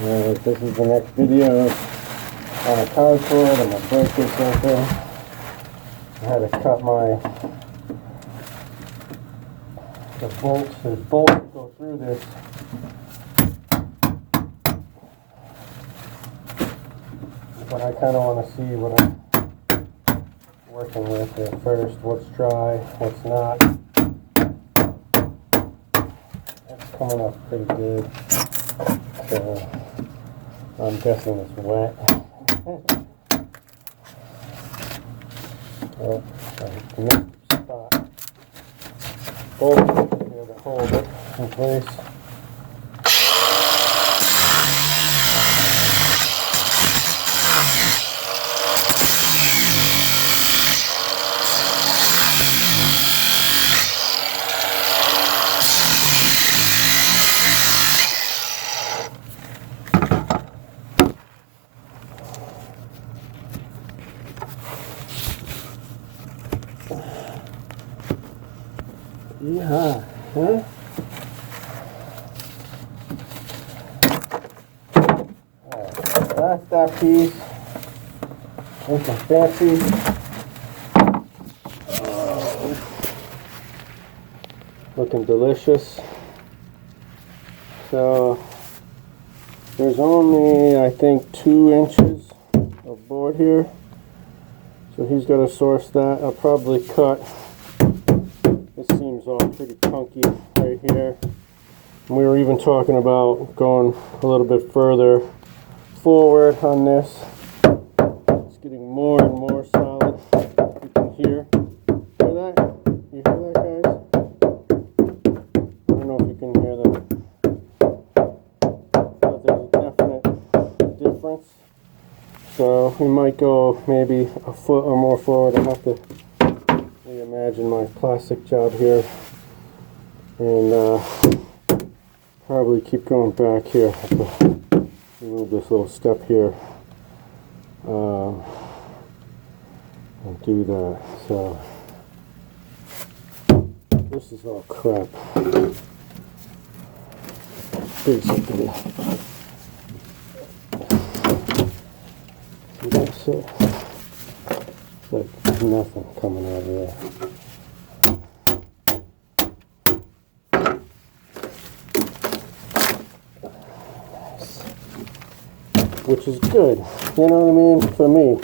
This is the next video on a conchord. I'm going to break this open. I had to cut the bolts. There's bolts that go through this. But I kind of want to see what I'm working with here first. What's dry, what's not. It's coming up pretty good. So I'm guessing it's wet. Oh, I missed the spot. Bolt here to hold it in place. Yeah, huh? Alright, that's that piece. Looking fancy. Looking delicious. So there's only, I think, 2 inches of board here. So he's got to source that. I'll probably cut. This seems all pretty chunky right here. And we were even talking about going a little bit further forward on this. It's getting more and more solid. You can hear that? You hear that, guys? I don't know if you can hear that. But there's a definite difference. So we might go maybe a foot or more forward. I have to reimagine my plastic job here and probably keep going back here. I have to remove this little step here and do that. So this is all crap. Basically, that's it. Like nothing coming out of there. Which is good, you know what I mean, for me.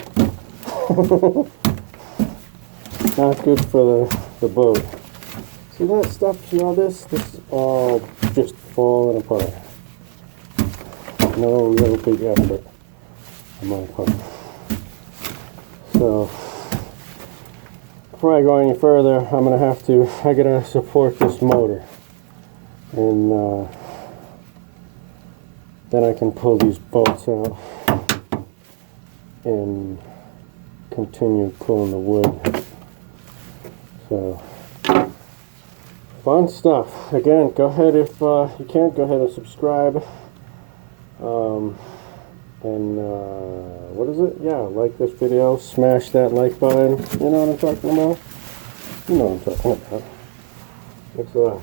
Not good for the boat. See that stuff, see all this? This is all just falling apart. No real big effort on my part. So before I go any further, I'm gonna have to, I gotta support this motor, and then I can pull these bolts out and continue pulling the wood. So fun stuff. Again, go ahead, if you can't, go ahead and subscribe. What is it? Yeah, like this video, smash that like button. You know what I'm talking about? You know what I'm talking about. Thanks a lot.